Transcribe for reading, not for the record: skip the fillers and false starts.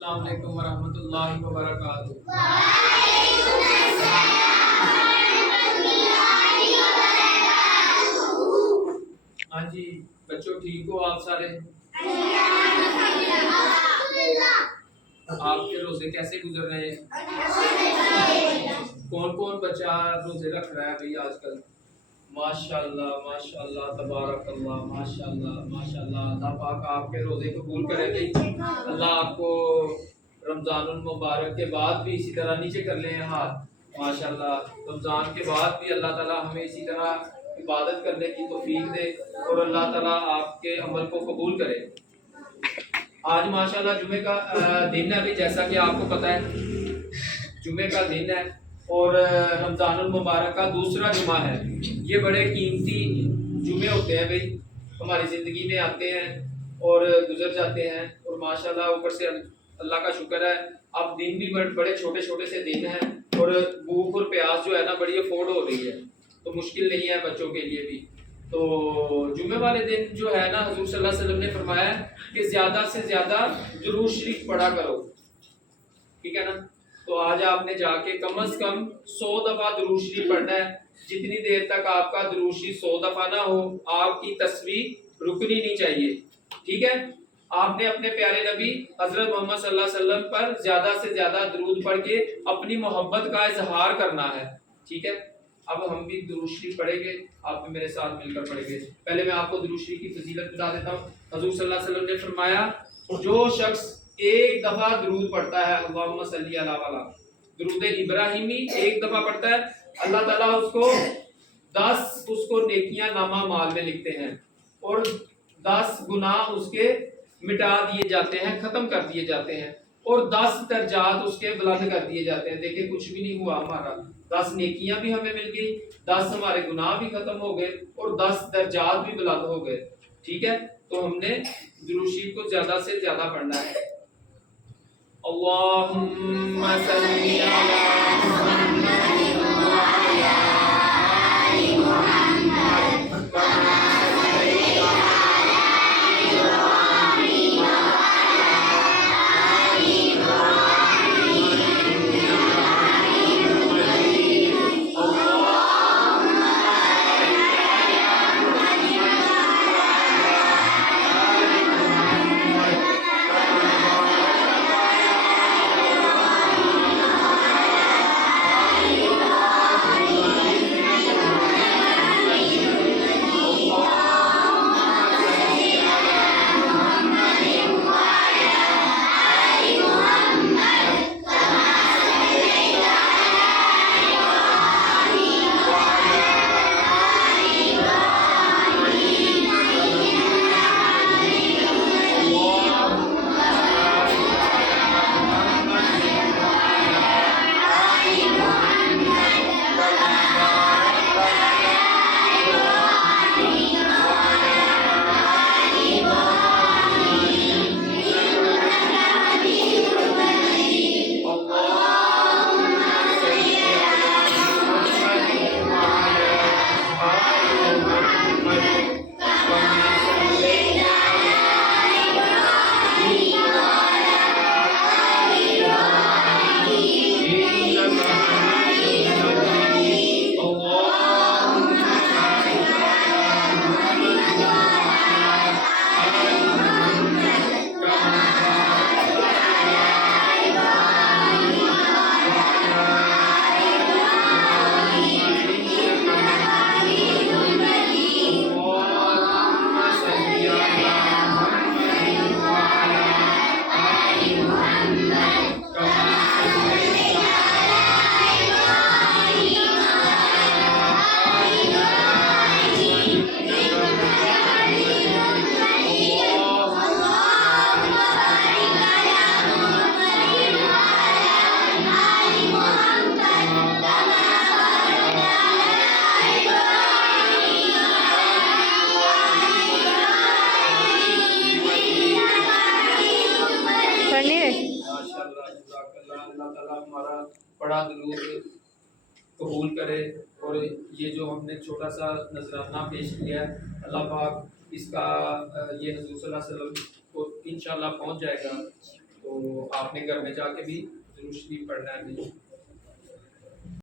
अस्सलाम वालेकुम वरहमतुल्लाहि वबरकातुहू। हाँ जी बच्चों, ठीक हो आप सारे? आपके रोजे कैसे गुजर रहे हैं? कौन कौन बच्चा रोजे रख रहा है भाई आजकल? माशाल्लाह माशाल्लाह तबारकल्लाह माशाल्लाह माशाल्लाह। अल्लाह पाक आपके रोजे कबूल करे भाई। अल्लाह आपको रमजानुल मुबारक के बाद भी इसी तरह नीचे कर ले हाथ। माशाल्लाह रमजान के बाद भी अल्लाह ताला हमें इसी तरह इबादत करने की तौफीक दे और अल्लाह ताला आपके अमल को कबूल करे। आज माशाल्लाह जुमे का दिन है भी, जैसा कि आपको पता है जुमे का दिन है और रमजानुल मुबारक का दूसरा जुमा है। ये बड़े कीमती जुमे होते हैं भाई, हमारी ज़िंदगी में आते हैं और गुजर जाते हैं। और माशाल्लाह ऊपर से अल्लाह का शुक्र है, अब दिन भी बड़े छोटे छोटे से दिन हैं और भूख और प्यास जो है ना बड़ी अफोर्ड हो रही है, तो मुश्किल नहीं है बच्चों के लिए भी। तो जुमे वाले दिन जो है ना, हुजूर सल्लल्लाहु अलैहि वसल्लम ने फरमाया कि ज़्यादा से ज़्यादा दुरूद शरीफ पढ़ा करो, ठीक है ना। तो आज आपने जाके कम से कम 100 दफा दुरूद शरीफ पढ़ना है। जितनी देर तक आपका दुरूद शरीफ 100 दफा ना हो, आपकी तस्वीर रुकनी नहीं चाहिए, ठीक है। आपने अपने प्यारे नबी हजरत मोहम्मद सल्लल्लाहु अलैहि वसल्लम पर ज्यादा से ज्यादा दुरूद पढ़ के अपनी मोहब्बत का इजहार करना है, ठीक है। अब हम भी दुरूद शरीफ पढ़ेंगे, आप भी मेरे साथ मिलकर पढ़ेंगे। पहले मैं आपको दुरूद शरीफ की फजीलत बता देता हूँ। हजूर सल्लल्लाहु अलैहि वसल्लम ने फरमाया, जो शख्स एक दफा दुरूद पढ़ता है, अल्लाहुम्मा सल्ली अला वाला दुरूद इब्राहिमी एक दफा पढ़ता है, अल्लाह ताला उसको 10 उसको नेकियां नामा माल में लिखते हैं और 10 गुनाह उसके मिटा दिए जाते हैं, खत्म कर दिए जाते हैं और 10 दर्जात उसके बुलंद कर दिए जाते हैं। देखिए कुछ भी नहीं हुआ हमारा, 10 नेकियां भी हमें मिल गई, 10 हमारे गुनाह भी खत्म हो गए और 10 दर्जात भी बुलंद हो गए, ठीक है। तो हमने दुरूद शरीफ को ज्यादा से ज्यादा पढ़ना है। अल्लाहुम्मा सल्ली अला मुहम्मद व अला आलि मुहम्मद कमा सल्लैता हमारा बड़ा दुरूद कबूल करे। और ये जो हमने छोटा सा नजराना पेश किया है, अल्लाह पाक इसका ये हज़रत सल्लल्लाहु अलैहि वसल्लम को इंशाल्लाह पहुंच जाएगा। तो आपने घर में जाके भी जरूर शरीफ पढ़ना है।